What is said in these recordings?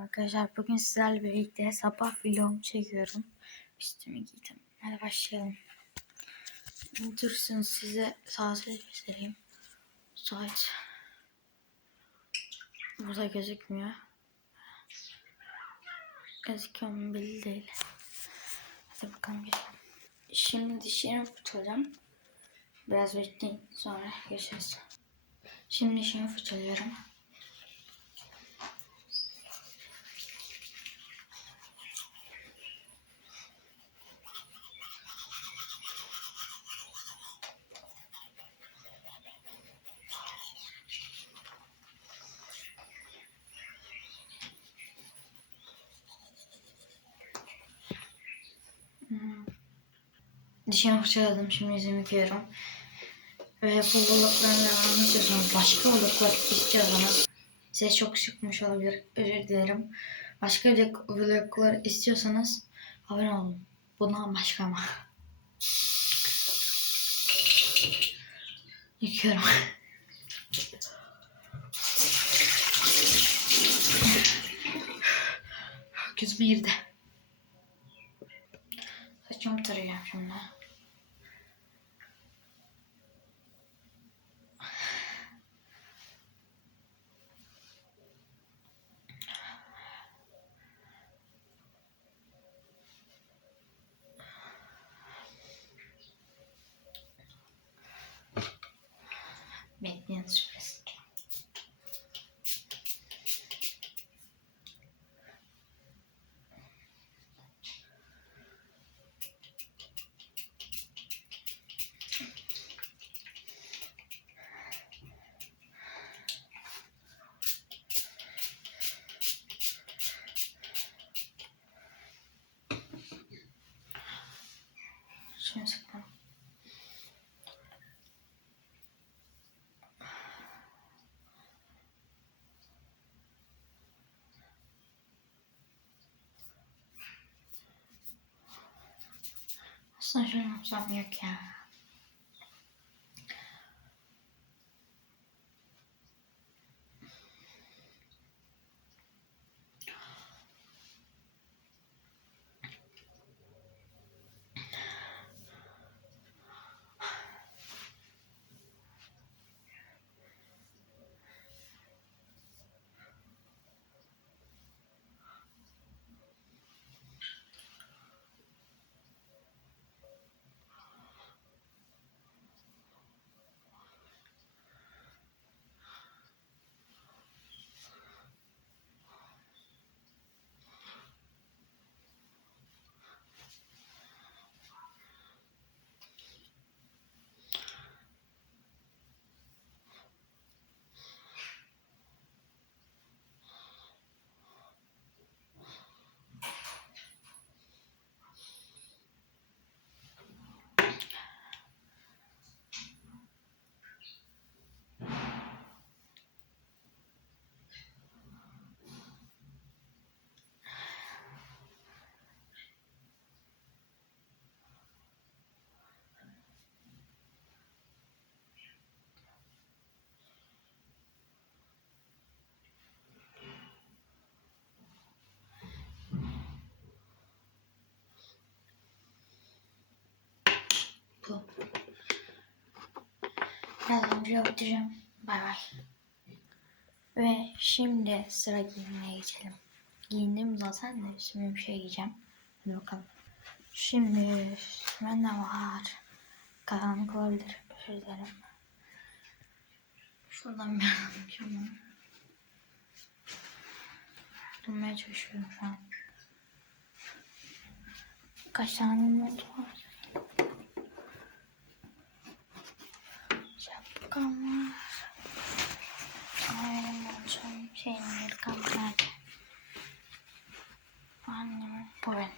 arkadaşlar. Bugün sizlerle birlikte sabah vlog çekiyorum. Üstümü giydim. Hadi başlayalım. Dursun size saati göstereyim. Saat burada gözükmüyor. Gözüküyor mu belli değil. Hadi bakalım geçelim. Şimdi dişlerimi fırçalayacağım. Biraz bekleyin sonra görüşürüz. Şimdi dişimi fırçalıyorum. Dişimi fırçaladım. Şimdi yüzümü yıkıyorum. Ve bu vlogların devamını istiyorsanız, başka vloglar istiyorsanız size çok sıkmış olabilir. Özür dilerim. Başka vlog- vloglar istiyorsanız abone olun. Bundan başka ama. Yıkıyorum. Gözüme girdi. Saçımı tarayacağım şimdi. Bekleyin sürpriz. Şimdi sıkalım. Aslında şöyle yapsam yok ya. Bu. Birazdan video bitireceğim. Bay bay. Ve şimdi sıra giyinmeye geçelim. Giyindim zaten de üstüme bir şey giyeceğim. Hadi bakalım. Şimdi ben de var. Karanlık olabilir. Özür dilerim. Şuradan bir anlatacağım. Durmaya çalışıyorum şu an. Kaç tane not var? Şapkam var. Aynen olsun. Şeyin yırkam nerede? Annem. Bu ben.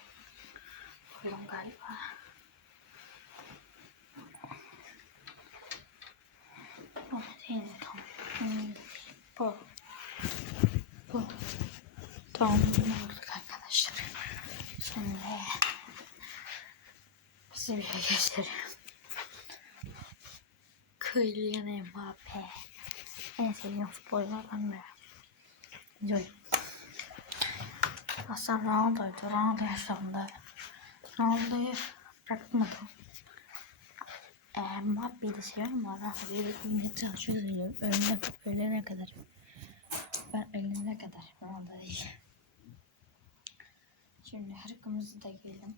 Buyurun galiba. Bu değil tam. Hmm, Bu. Bu. Tamam arkadaşlar. Şimdi size bir şey göstereyim. Kylian Mbappe. En sevdiğim futbolculardan biri. Joy. Şahsen Ronaldo'ydu. Ronaldo yaşlandı. Ronaldo'yu bırakmadım. Ee, Mbappe'yi de seviyorum ama bir milleti açıyor söylüyorum. Ölene, ölene kadar. Ben ölene kadar Ronaldo değil. Şimdi hırkımızı da giyelim.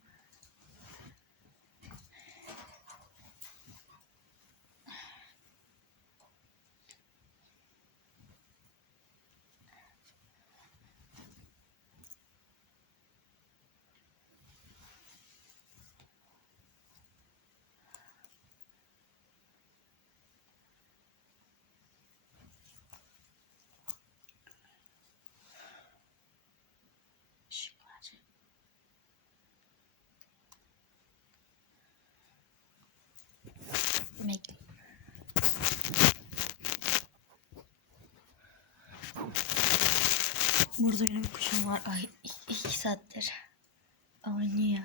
Burada yine bir kuşum var. Ay iki, iki saattir oynuyor.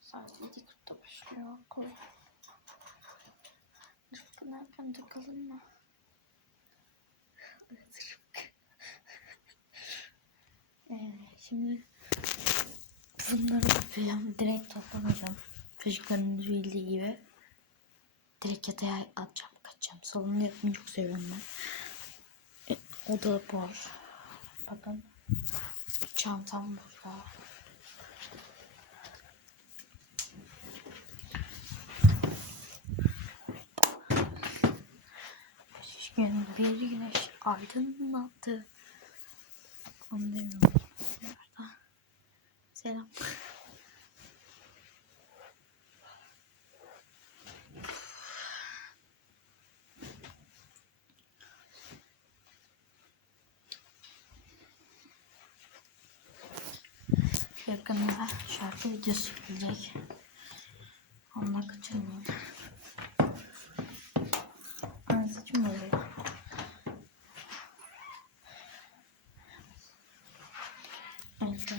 Saat 7.40'da başlıyor okul. Rıfkı nereden takalım mı? Şimdi bunları falan direkt toplamayacağım. Çocukların bildiği gibi. Direkt yatağa atacağım, kaçacağım. Salonda yatmayı çok seviyorum ben. E, oda boş. Bakın. Çantam burada. Gün bir güneş aydınlattı. Anlıyorum. Selam. Yakında şarkı videosu gelecek. Ondan kaçırmayın. Anlatıcım oluyor. Evet.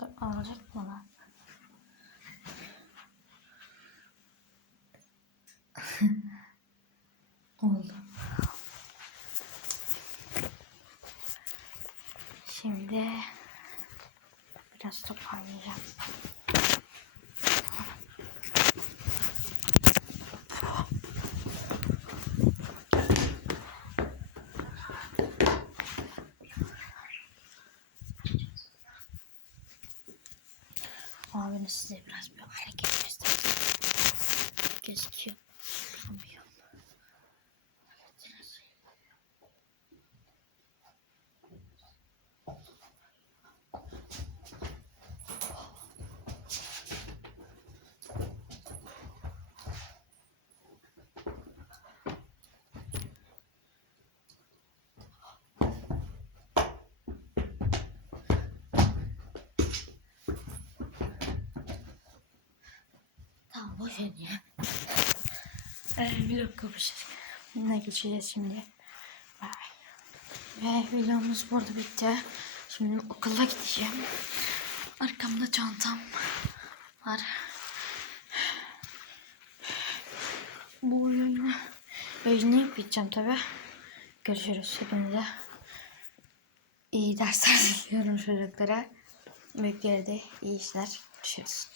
Da alacak mı lan? Oldu. Şimdi biraz toparlayacağım. Ben size biraz bir hareket göstereyim. Gözüküyor. Ver ya. Ee, vlog kapışır. Ne geçeceğiz şimdi? Bay. Ve vlogumuz burada bitti. Şimdi okula gideceğim. Arkamda çantam var. Bu oyunu oynayıp gideceğim tabi. Görüşürüz hepinize. İyi dersler diliyorum çocuklara. Büyüklere de iyi işler. Görüşürüz.